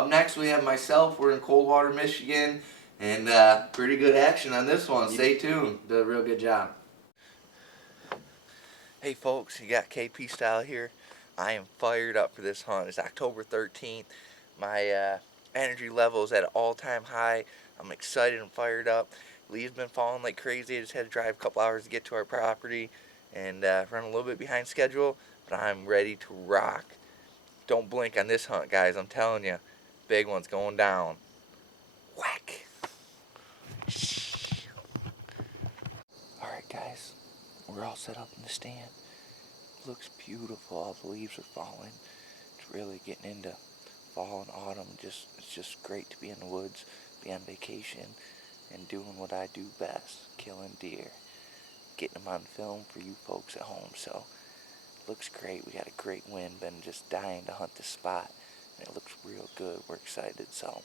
Up next we have myself. We're in Coldwater, Michigan, and pretty good action on this one. Stay tuned. Did a real good job. Hey folks, you got KP Style here. I am fired up for this hunt. It's October 13th. My energy level is at an all-time high. I'm excited and fired up. Leaves been falling like crazy. I just had to drive a couple hours to get to our property and run a little bit behind schedule, but I'm ready to rock. Don't blink on this hunt, guys. I'm telling you, big one's going down. Whack. Alright guys, we're all set up in the stand. Looks beautiful. All the leaves are falling. It's really getting into fall and autumn. It's just great to be in the woods, be on vacation, and doing what I do best, killing deer, getting them on film for you folks at home. So looks great. We got a great wind. Been just dying to hunt this spot, and it looks real good. We're excited. So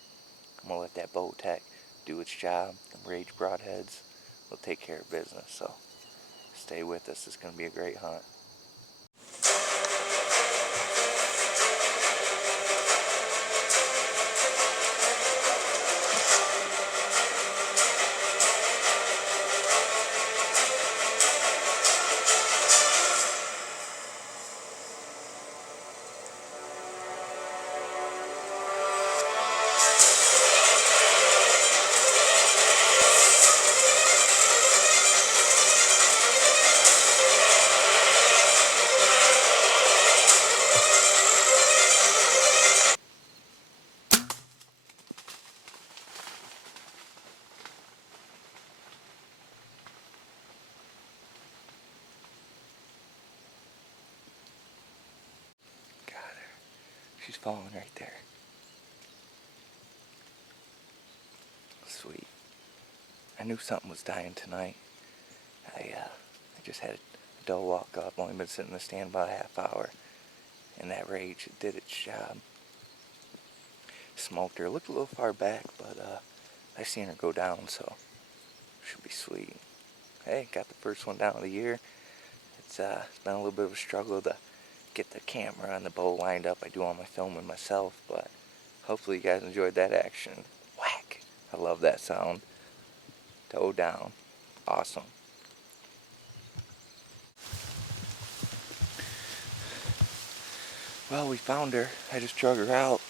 I'm gonna let that bow tech do its job. Them rage broadheads will take care of business. So stay with us. It's gonna be a great hunt. She's falling right there. Sweet. I knew something was dying tonight. I just had a doe walk up. Only been sitting in the stand about a half hour. And that rage, it did its job. Smoked her. Looked a little far back, but I seen her go down, so should be sweet. Hey, got the first one down of the year. It's been a little bit of a struggle to get the camera and the bow lined up. I do all my filming myself, but hopefully you guys enjoyed that action. Whack! I love that sound. Toe down. Awesome. Well, we found her. I just drug her out,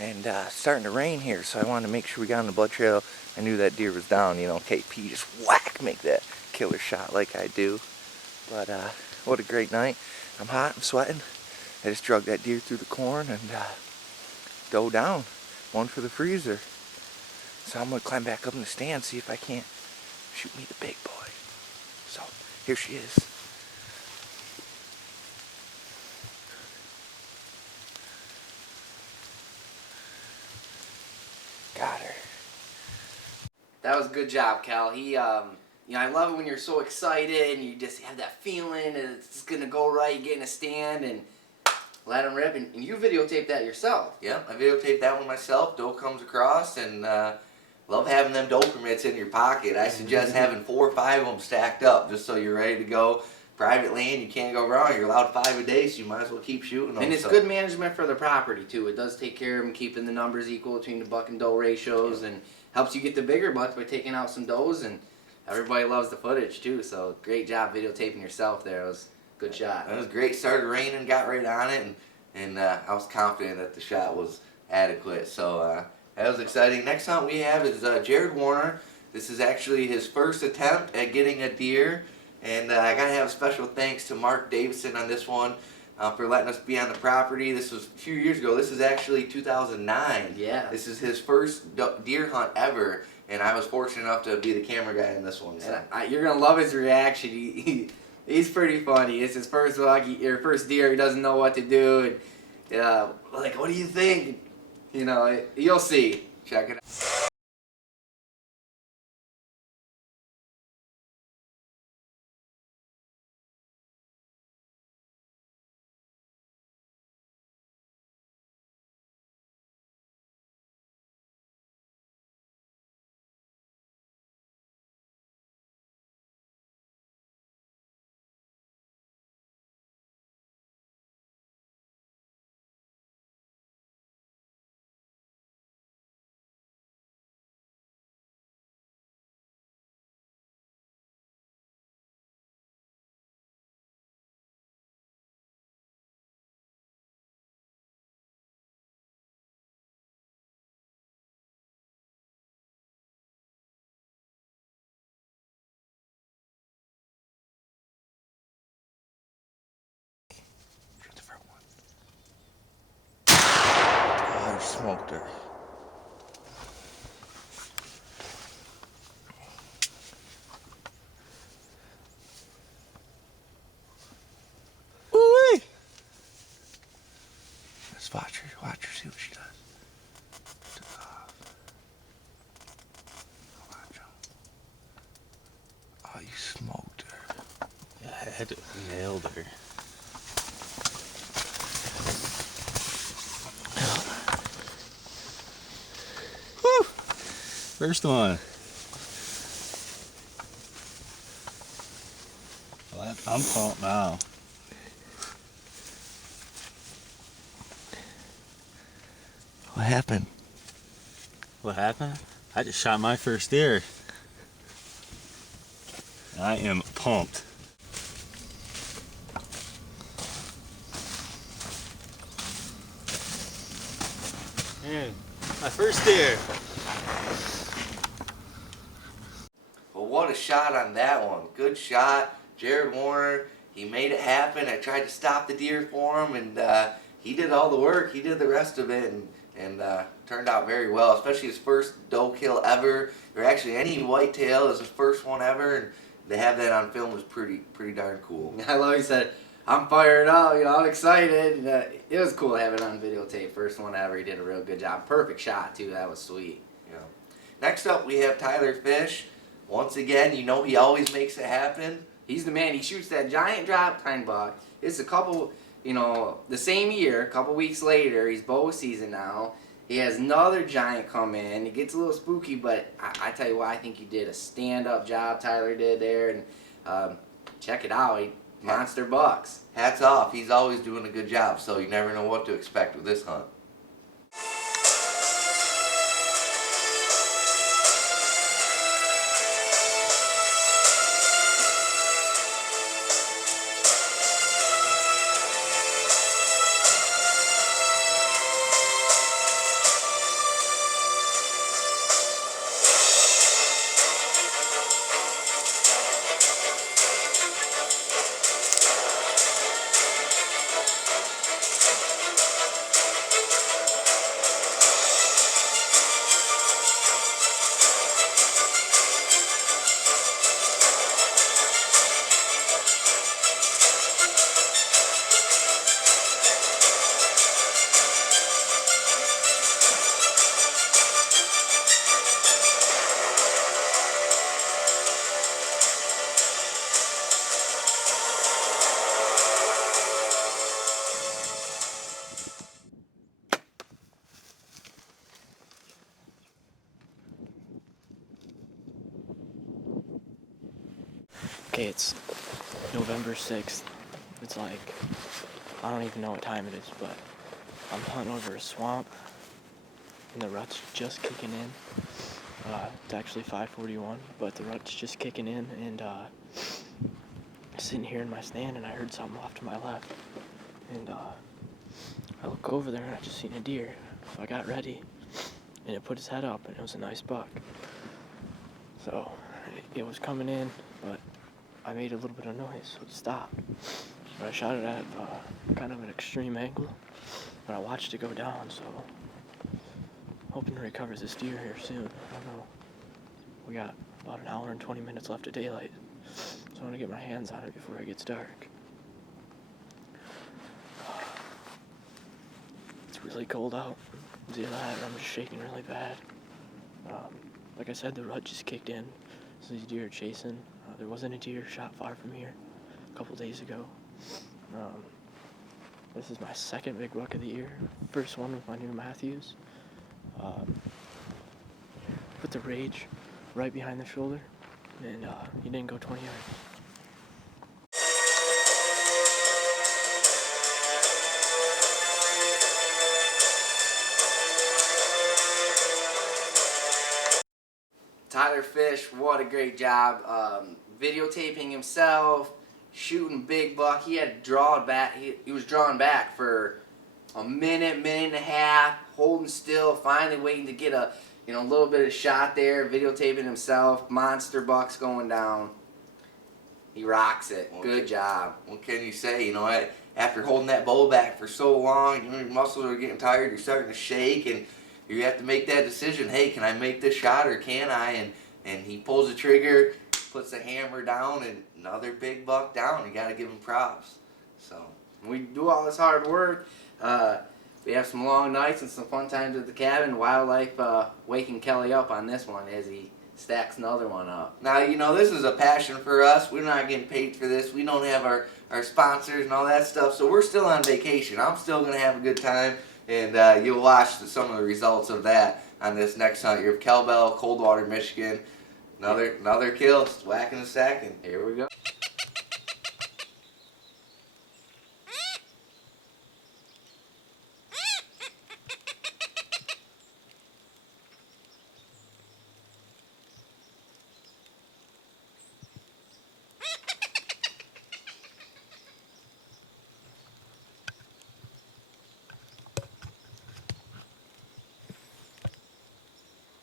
and it's starting to rain here, so I wanted to make sure we got on the blood trail. I knew that deer was down, you know, KP just whack, make that killer shot like I do. But what a great night. I'm hot, I'm sweating. I just drug that deer through the corn and doe down. One for the freezer. So I'm going to climb back up in the stand, see if I can't shoot me the big boy. So here she is. Got her. That was a good job, Cal. He, I love it when you're so excited and you just have that feeling and it's gonna go right. You get in a stand and let him rip, and you videotape that yourself. Yeah, I videotaped that one myself. Doe comes across, and love having them doe permits in your pocket. I suggest having 4 or 5 of them stacked up, just so you're ready to go. Private land, you can't go wrong. You're allowed 5 a day, so you might as well keep shooting them. And it's good management for the property too. It does take care of them, keeping the numbers equal between the buck and doe ratios, and helps you get the bigger bucks by taking out some does. And everybody loves the footage too. So great job videotaping yourself there. It was a good shot. It was great. Started raining, got right on it, and I was confident that the shot was adequate. So that was exciting. Next hunt we have is Jared Warner. This is actually his first attempt at getting a deer. And I gotta have a special thanks to Mark Davison on this one for letting us be on the property. This was a few years ago. This is actually 2009. Yeah. This is his first deer hunt ever, and I was fortunate enough to be the camera guy in this one. So. You're gonna love his reaction. He's pretty funny. It's his first first deer. He doesn't know what to do. And, like, what do you think? You know, you'll see. Check it out. smoked her. Woo-wee! Let's watch her, see what she does. Watch her. Oh, you smoked her. Yeah, I had to nailed her. Woo! First one. Well, I'm pumped now. What happened? What happened? I just shot my first deer. I am pumped. Man, my first deer. Well, what a shot on that one. Good shot. Jared Warner, he made it happen. I tried to stop the deer for him, and he did all the work. He did the rest of it, and turned out very well, especially his first doe kill ever, or actually any whitetail is his first one ever, and to have that on film was pretty darn cool. I love he said, I'm fired up, I'm excited. And, it was cool to have it on videotape. First one ever. He did a real good job. Perfect shot, too. That was sweet. Yeah. Next up, we have Tyler Fish. Once again, he always makes it happen. He's the man. He shoots that giant drop tine buck. It's a couple, the same year, a couple weeks later. He's bow season now. He has another giant come in. It gets a little spooky, but I tell you what, I think he did a stand-up job. Tyler did there, and check it out. Monster bucks. Hats off. He's always doing a good job, so you never know what to expect with this hunt. Okay, it's November 6th. It's like, I don't even know what time it is, but I'm hunting over a swamp, and the rut's just kicking in. It's actually 5:41, but the rut's just kicking in, and sitting here in my stand, and I heard something off to my left, and I look over there, and I just seen a deer, so I got ready, and it put his head up, and it was a nice buck. So, it was coming in, but I made a little bit of noise, so it stopped. But I shot it at kind of an extreme angle, but I watched it go down, so hoping to recover this deer here soon. I don't know. We got about an hour and 20 minutes left of daylight, so I want to get my hands on it before it gets dark. It's really cold out. See that? I'm just shaking really bad. Like I said, the rut just kicked in, so these deer are chasing. There wasn't a deer shot far from here a couple days ago. This is my second big buck of the year. First one with my new Matthews. Put the Rage right behind the shoulder, and he didn't go 20 yards. Tyler Fish, what a great job. Videotaping himself, shooting big buck. He had to draw it back. He was drawing back for a minute and a half, holding still, finally waiting to get a little bit of shot there, videotaping himself. Monster bucks going down. He rocks it. Well, Good job. What can you say? You know, after holding that bow back for so long, you know, your muscles are getting tired, you're starting to shake, and you have to make that decision. Hey, can I make this shot or can I? And he pulls the trigger, puts the hammer down, and another big buck down. You got to give him props. So we do all this hard work. We have some long nights and some fun times at the cabin. Wildlife waking Kelly up on this one as he stacks another one up. now, you know, this is a passion for us. We're not getting paid for this. We don't have our sponsors and all that stuff, so we're still on vacation. I'm still going to have a good time, and you'll watch some of the results of that on this next hunt. You're Cowbell, Coldwater, Michigan. Another kill, whacking and stacking. Here we go.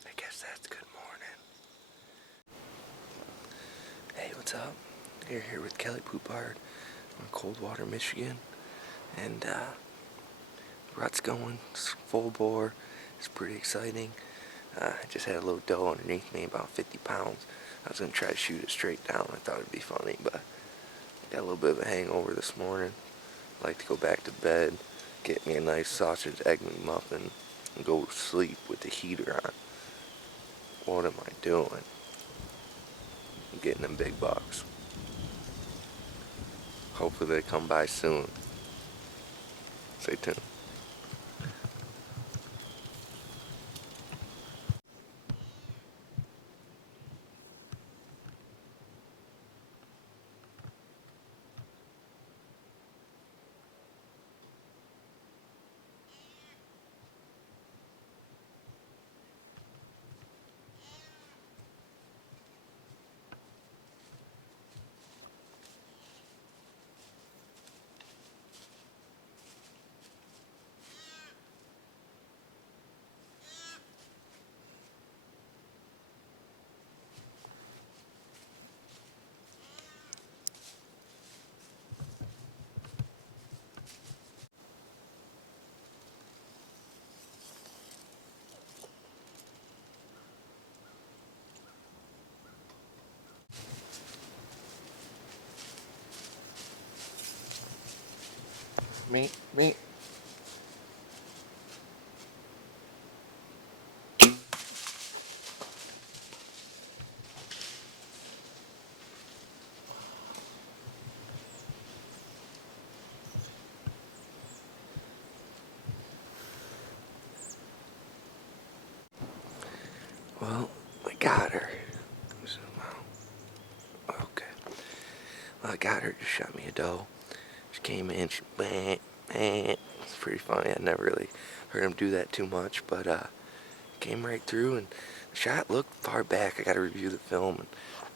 I guess that's good morning. Hey, what's up? You're here with Kelly Poupard from Coldwater, Michigan, and rut's going, it's full bore. It's pretty exciting. I just had a little doe underneath me, about 50 pounds. I was gonna try to shoot it straight down. I thought it'd be funny, but I got a little bit of a hangover this morning. I'd like to go back to bed, get me a nice sausage egg McMuffin, and go to sleep with the heater on. What am I doing? I'm getting them big bucks. Hopefully they come by soon. Stay tuned. Me. Well, I got her. Okay. Well, I got her. Just shot me a doe. She came in. She bang, bang. It's pretty funny. I never really heard him do that too much, but came right through, and the shot looked far back. I got to review the film and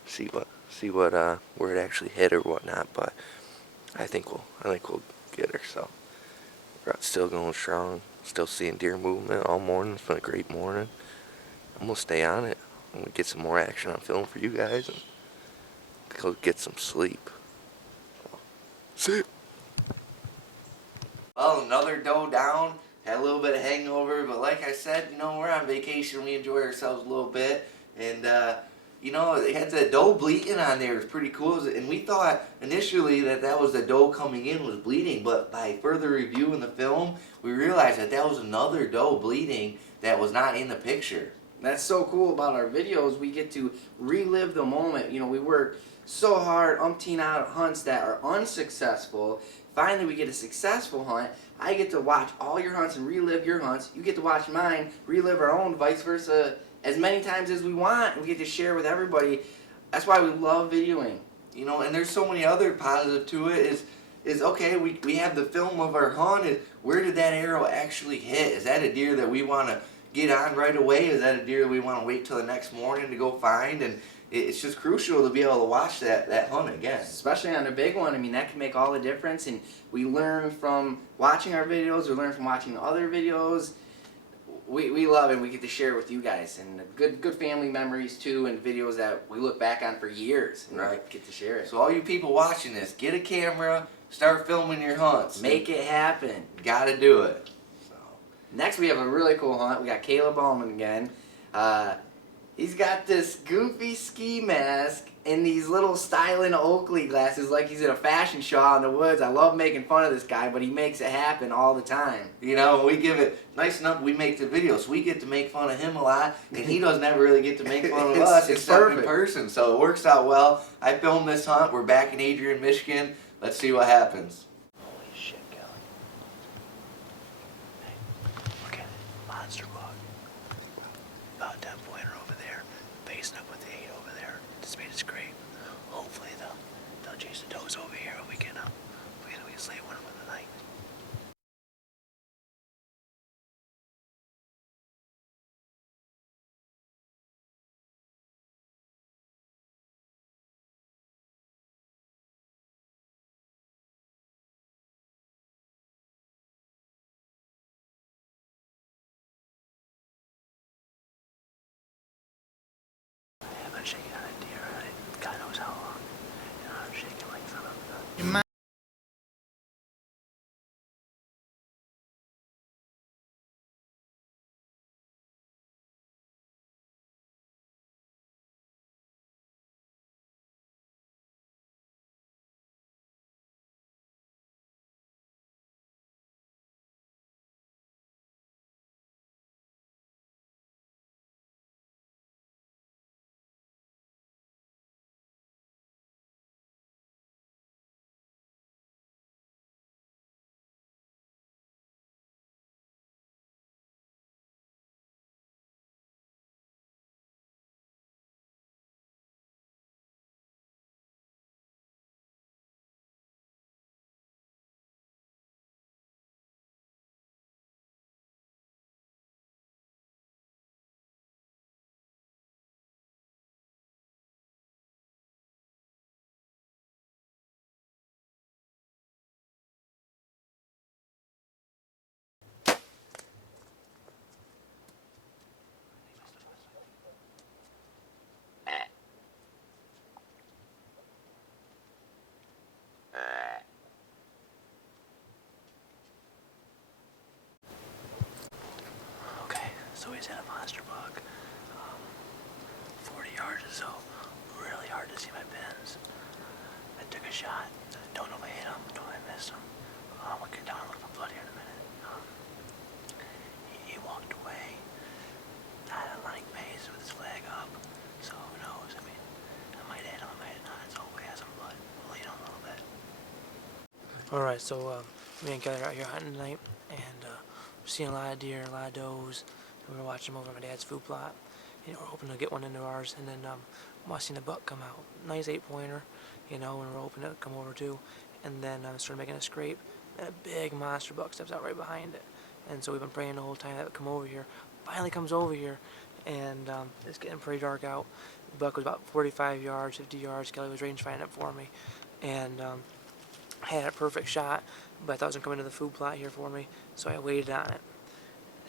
see what where it actually hit or whatnot. But I think we'll get her. So rut's still going strong. Still seeing deer movement all morning. It's been a great morning. I'm gonna stay on it. I'm gonna get some more action on film for you guys and go get some sleep. See ya. Well, another doe down. Had a little bit of hangover, but like I said, you know, we're on vacation. We enjoy ourselves a little bit, and you know, it had the doe bleeding on there. It was pretty cool, and we thought initially that was the doe coming in was bleeding, but by further reviewing the film, we realized that was another doe bleeding that was not in the picture. That's so cool about our videos. We get to relive the moment. You know, we work so hard, umpteen out hunts that are unsuccessful. Finally, we get a successful hunt. I get to watch all your hunts and relive your hunts. You get to watch mine, relive our own, vice versa, as many times as we want. We get to share with everybody. That's why we love videoing. You know, and there's so many other positive to it. Is okay, we have the film of our hunt. Where did that arrow actually hit? Is that a deer that we want to get on right away? Is that a deer that we want to wait till the next morning to go find? And it's just crucial to be able to watch that hunt again. Especially on a big one. I mean, that can make all the difference. And we learn from watching our videos. We learn from watching other videos. we love it. We get to share it with you guys, and good family memories too, and videos that we look back on for years. And Right. Get to share it. So all you people watching this, get a camera, start filming your hunts. Make it happen. Gotta do it. So. Next, we have a really cool hunt. We got Caleb Allman again. He's got this goofy ski mask and these little styling Oakley glasses like he's in a fashion show out in the woods. I love making fun of this guy, but he makes it happen all the time. You know, we give it nice enough. We make the videos, so we get to make fun of him a lot, and he doesn't ever really get to make fun of us It's except perfect. in person. So it works out well. I filmed this hunt. We're back in Adrian, Michigan. Let's see what happens. Holy shit, Kelly. Hey, look at it. Monster bug. About that pointer over there, facing up with the 8 over there. Just made a scrape. Hopefully they'll chase the does over here and we can slay one of them in the night. I've been shaking on a deer, God knows how long. And I'm shaking like son of a... Okay, so he's in a monster bug. 40 yards or so. Really hard to see my pins. I took a shot. Don't know if I hit him. Don't know if I missed him. We'll get down and look for blood here in a minute. He walked away at a running pace with his flag up. So who knows? I mean, I might hit him, I might not. So hopefully he has some blood. We'll lead him a little bit. Alright, so me and Kelly are out here hunting tonight, and we're seeing a lot of deer, a lot of does. And we're watching them over my dad's food plot. You know, we're hoping to get one into ours, and then watching the buck come out. Nice 8-pointer, you know, and we're hoping to come over too. And then started making a scrape, and a big monster buck steps out right behind it. And so we've been praying the whole time that it would come over here. Finally comes over here, and it's getting pretty dark out. The buck was about 45 yards, 50 yards. Kelly was range finding it for me, and I had a perfect shot, but I thought it was gonna come into the food plot here for me, so I waited on it.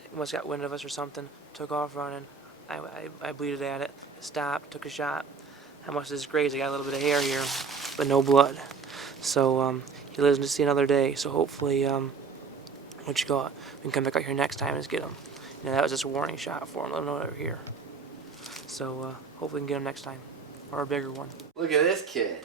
It must have got wind of us or something. Took off running. I bleeded at it. Stopped. Took a shot. I must have just grazed. I got a little bit of hair here, but no blood. So he lives to see another day. So hopefully, we can come back out here next time and just get him. You know, that was just a warning shot for him. Let him know that we're here. So hopefully we can get him next time, or a bigger one. Look at this kid.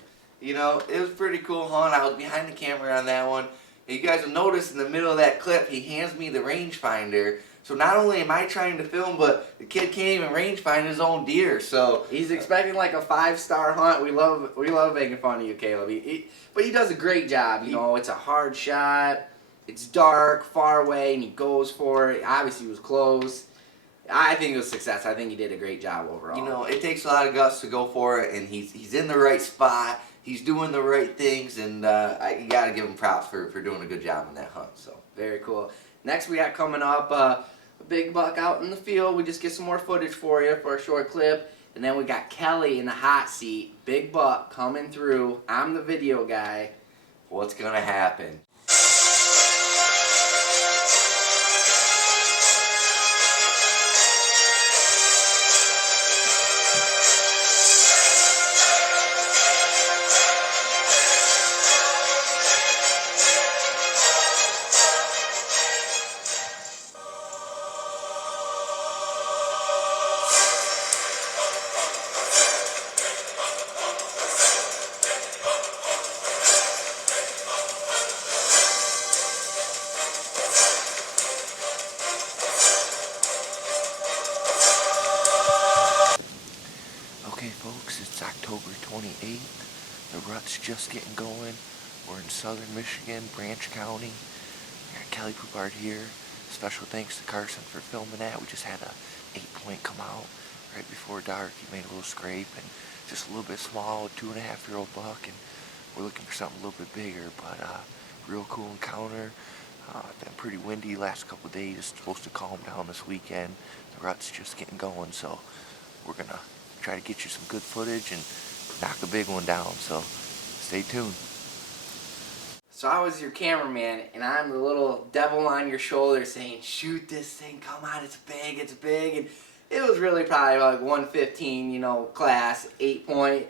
You know, it was a pretty cool hunt. I was behind the camera on that one. And you guys will notice in the middle of that clip, he hands me the rangefinder. So not only am I trying to film, but the kid can't even range find his own deer. So He's expecting like a 5-star hunt. We love making fun of you, Caleb. But he does a great job. You know, it's a hard shot. It's dark, far away, and he goes for it. Obviously, he was close. I think it was a success. I think he did a great job overall. you know, it takes a lot of guts to go for it, and he's in the right spot. He's doing the right things, and you got to give him props for doing a good job in that hunt. So Very cool. Next, we got coming up a big buck out in the field. We just get some more footage for you for a short clip. And then we got Kelly in the hot seat. Big buck coming through. I'm the video guy. what's gonna happen? Okay folks, it's October 28th. The rut's just getting going. We're in southern Michigan, Branch County. We got Kelly Poupard here. Special thanks to Carson for filming that. We just had a 8-point come out right before dark. He made a little scrape and just a little bit small, 2.5-year-old buck, and we're looking for something a little bit bigger, but real cool encounter. Been pretty windy last couple of days. It's supposed to calm down this weekend. The rut's just getting going, so we're gonna try to get you some good footage and knock a big one down, so stay tuned. So I was your cameraman, and I'm the little devil on your shoulder saying, shoot this thing, come on, it's big, and it was really probably like 115, class, 8-point.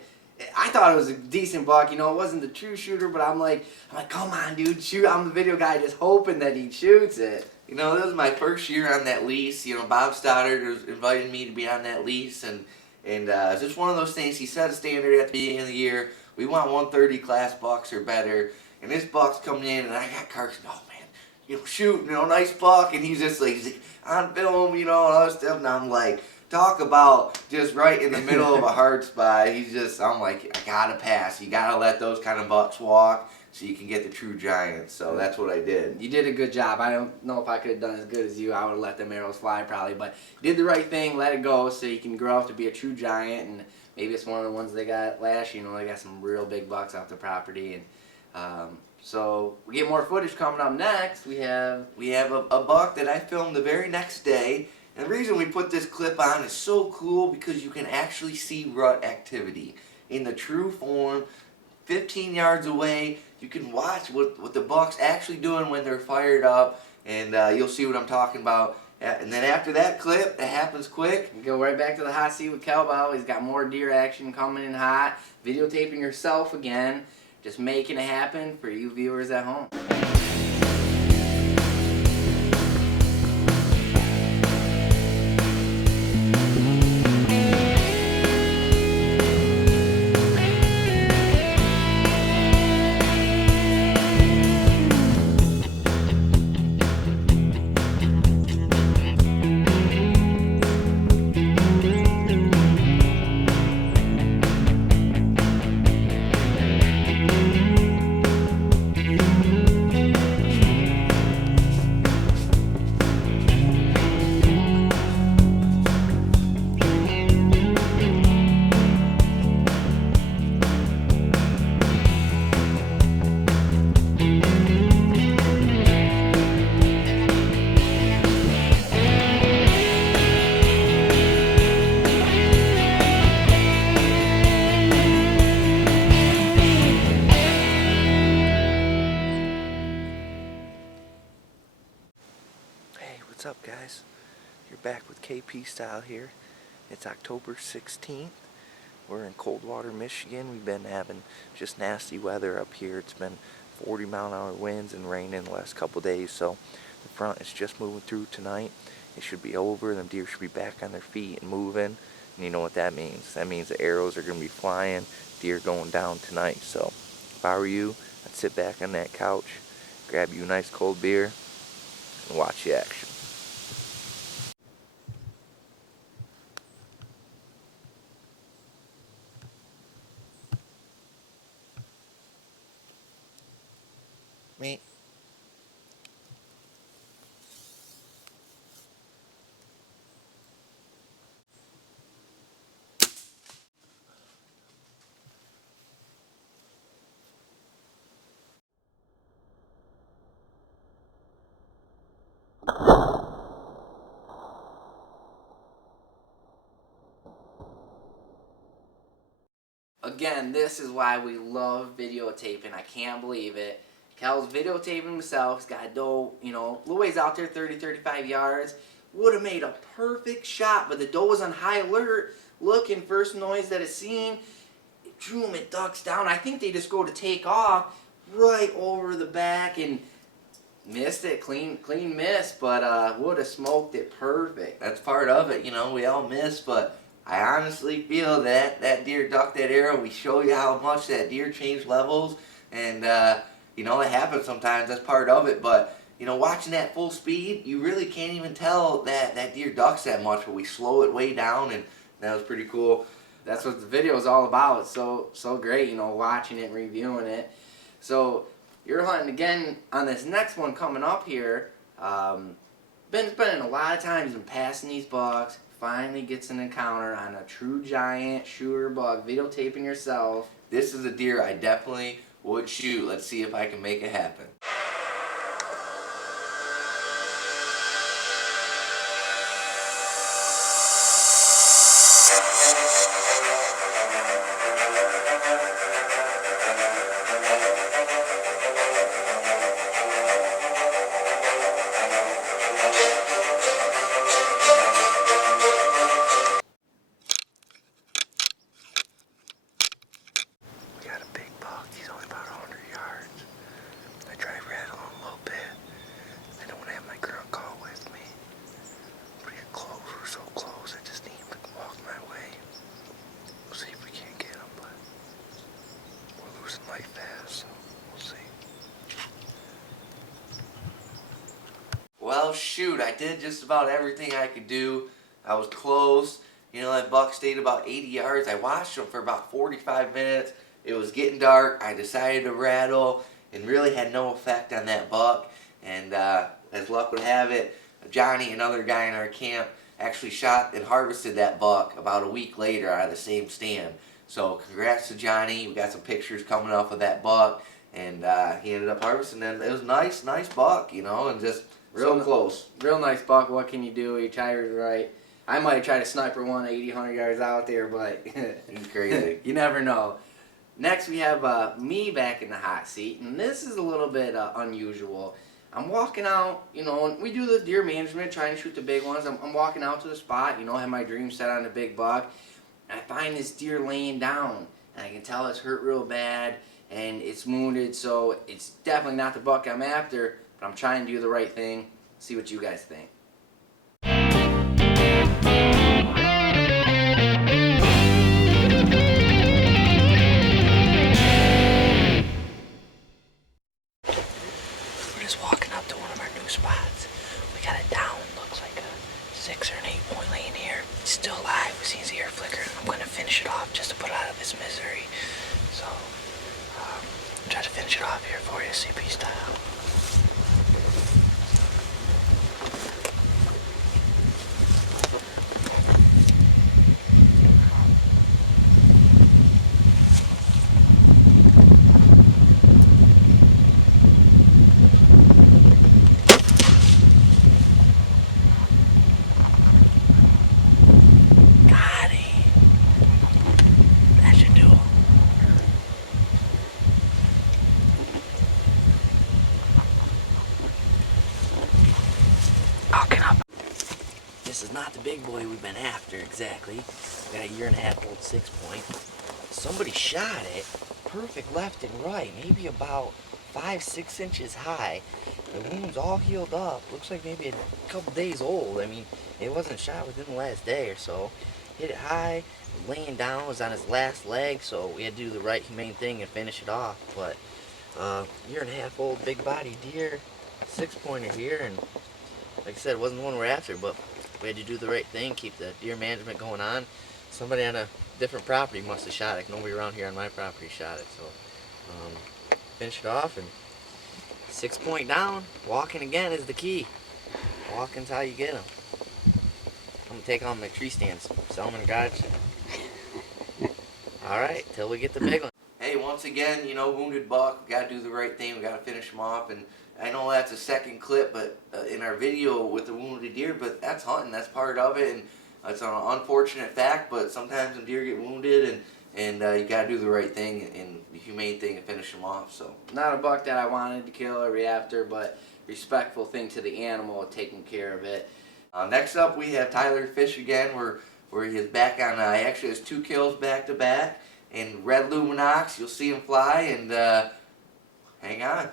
I thought it was a decent buck, it wasn't the true shooter, but I'm like, come on, dude, shoot. I'm the video guy just hoping that he shoots it. This was my first year on that lease. Bob Stoddard was inviting me to be on that lease, and it's just one of those things. He set a standard at the beginning of the year. We want 130 class bucks or better, and this buck's coming in, and I got Carson. Oh man, shoot, nice buck, and he's like on film, and all that stuff, and I'm like, talk about just right in the middle of a hard spot. I'm like, I gotta pass. You gotta let those kind of bucks walk so you can get the true giants. So that's what I did. You did a good job. I don't know if I could have done as good as you. I would have let them arrows fly probably, but you did the right thing. Let it go so you can grow up to be a true giant, and maybe it's one of the ones they got last year. They got some real big bucks off the property, and so we get more footage coming up next. We have a buck that I filmed the very next day. And the reason we put this clip on is so cool because you can actually see rut activity in the true form. 15 yards away, you can watch what the buck's actually doing when they're fired up, and you'll see what I'm talking about. And then after that clip, that happens quick. You go right back to the hot seat with Kelbo. He's got more deer action coming in hot. Videotaping yourself again. Just making it happen for you viewers at home. What's up, guys? You're back with KP Style here. It's October 16th. We're in Coldwater, Michigan. We've been having just nasty weather up here. It's been 40-mile-an-hour winds and rain in the last couple days, so the front is just moving through tonight. It should be over. The deer should be back on their feet and moving. And you know what that means. That means the arrows are going to be flying, deer going down tonight. So if I were you, I'd sit back on that couch, grab you a nice cold beer, and watch the action. Me. Again, this is why we love videotaping. I can't believe it. Kel's videotaping himself. He's got a doe, a little ways out there, 30, 35 yards. Would have made a perfect shot, but the doe was on high alert, looking, first noise that it's seen. It drew him, it ducks down. I think they just go to take off right over the back and missed it, clean miss, but would have smoked it perfect. That's part of it, we all miss, but I honestly feel that deer ducked that arrow. We show you how much that deer changed levels, and it happens sometimes. That's part of it, but watching that full speed, you really can't even tell that deer ducks that much, but we slow it way down, and that was pretty cool. That's what the video is all about. It's so great, you know, watching it and reviewing it. So you're hunting again on this next one coming up here. Been spending a lot of time been passing these bucks. Finally gets an encounter on a true giant shooter buck. Videotaping yourself. This is a deer I definitely would shoot. Let's see if I can make it happen. We got a big buck. He's only about 100 yards. I try to rattle him a little bit. I don't have my current call with me. But he's close. We're so close. I just need him to walk my way. We'll see if we can't get him, but we're losing light fast, so we'll see. Well, shoot, I did just about everything I could do. I was close. You know, that buck stayed about 80 yards. I watched him for about 45 minutes. It was getting dark. I decided to rattle and really had no effect on that buck. And as luck would have it, Johnny, another guy in our camp, actually shot and harvested that buck about a week later out of the same stand. So congrats to Johnny. We got some pictures coming up of that buck. And he ended up harvesting them. It was nice buck, you know, and just so close. Real nice buck. What can you do? He tried right. I might have tried to sniper one 80, 100 yards out there, but He's crazy. you never know. Next, we have me back in the hot seat, and this is a little bit unusual. I'm walking out, you know, and we do the deer management, trying to shoot the big ones. I'm walking out to the spot, you know, have my dream set on the big buck, and I find this deer laying down, and I can tell it's hurt real bad, and it's wounded, so it's definitely not the buck I'm after, but I'm trying to do the right thing. See what you guys think. We're just walking up to one of our new spots. We got it down, looks like a 6 or an 8 point lane here. It's still alive, we see his ear flicker. I'm gonna finish it off just to put it out of his misery. So, try to finish it off here for you, CP style. This is not the big boy we've been after exactly. We got a 1.5 year old 6 point. Somebody shot it perfect left and right, maybe about 5-6 inches high. The wound's all healed up. Looks like maybe a couple days old. I mean, it wasn't shot within the last day or so. Hit it high, laying down, was on his last leg, so we had to do the right humane thing and finish it off. But 1.5 year old big body deer, 6 pointer here, and like I said, it wasn't the one we're after, but we had to do the right thing, keep the deer management going on. Somebody on a different property must have shot it. Nobody around here on my property shot it, so finish it off, and 6 point down. Walking again is the key. Walking's how you get them. I'm gonna take on my tree stands, sell them in a garage. All right, till we get the big one. Hey, once again, you know, wounded buck, we gotta do the right thing, we gotta finish him off, and I know that's a second clip, but in our video with the wounded deer, but that's hunting, that's part of it, and it's an unfortunate fact, but sometimes when deer get wounded, and you gotta do the right thing and the humane thing and finish them off, so. Not a buck that I wanted to kill or after, but respectful thing to the animal, taking care of it. Next up, we have Tyler Fish again, where he's back on, he actually has 2 kills back to back, and red luminox, you'll see him fly, and hang on.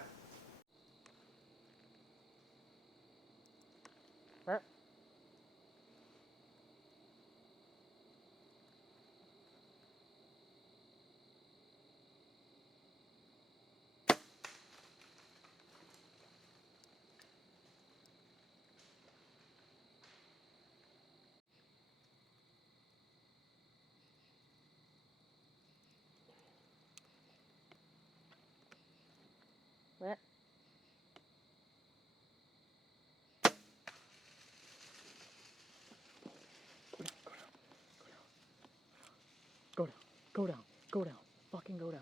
Go down. Go down. Go down. Fucking go down.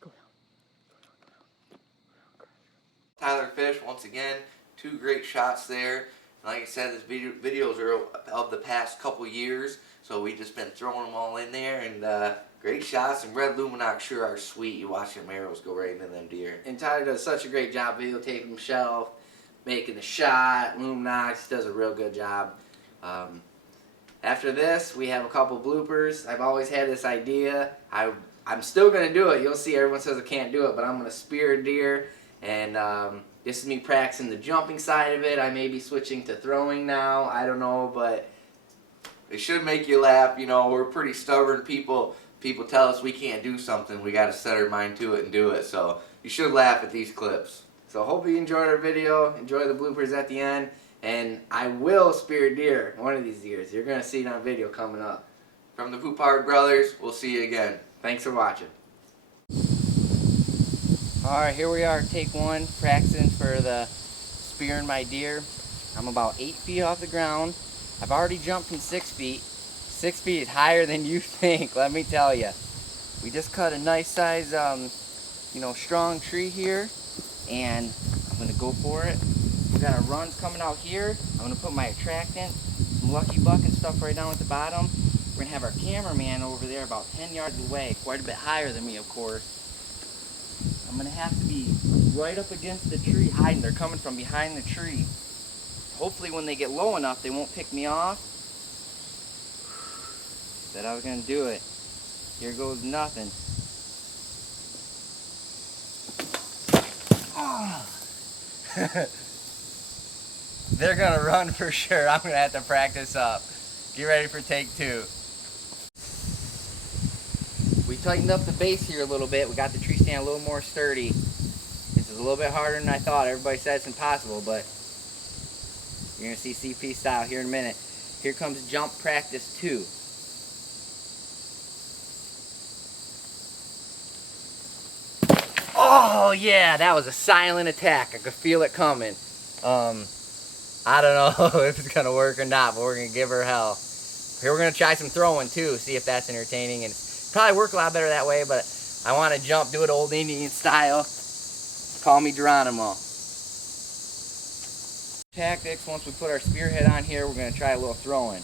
Go down. Tyler Fish, once again, 2 great shots there. Like I said, this videos are of the past couple years, so we just been throwing them all in there, and great shots. And red luminox sure are sweet. You watch them arrows go right into them deer. And Tyler does such a great job videotaping himself, making the shot. Luminox does a real good job. After this, we have a couple bloopers. I've always had this idea. I'm still going to do it. You'll see everyone says I can't do it, but I'm going to spear a deer. And this is me practicing the jumping side of it. I may be switching to throwing now. I don't know, but it should make you laugh. You know, we're pretty stubborn people. People tell us we can't do something. We got to set our mind to it and do it. So you should laugh at these clips. So hope you enjoyed our video. Enjoy the bloopers at the end. And I will spear a deer one of these years. You're going to see it on video coming up. From the Poupard Brothers, we'll see you again. Thanks for watching. Alright, here we are, take 1, practicing for the spearing my deer. I'm about 8 feet off the ground. I've already jumped from 6 feet. 6 feet is higher than you think, let me tell you. We just cut a nice size, strong tree here, and I'm going to go for it. We got our runs coming out here. I'm going to put my attractant, some Lucky Buck and stuff right down at the bottom. We're going to have our cameraman over there about 10 yards away, quite a bit higher than me, of course. I'm going to have to be right up against the tree hiding. They're coming from behind the tree. Hopefully when they get low enough, they won't pick me off. Said I was going to do it. Here goes nothing. Oh. They're going to run for sure. I'm going to have to practice up. Get ready for take 2. We tightened up the base here a little bit. We got the tree stand a little more sturdy. This is a little bit harder than I thought. Everybody said it's impossible, but you're going to see CP style here in a minute. Here comes jump practice 2. Oh yeah, that was a silent attack. I could feel it coming. I don't know if it's going to work or not, but we're going to give her hell. Here we're going to try some throwing too, see if that's entertaining. And probably work a lot better that way, but I want to jump, do it old Indian style. Call me Geronimo. Tactics, once we put our spearhead on here, we're going to try a little throwing.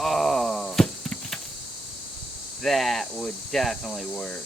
Oh, that would definitely work.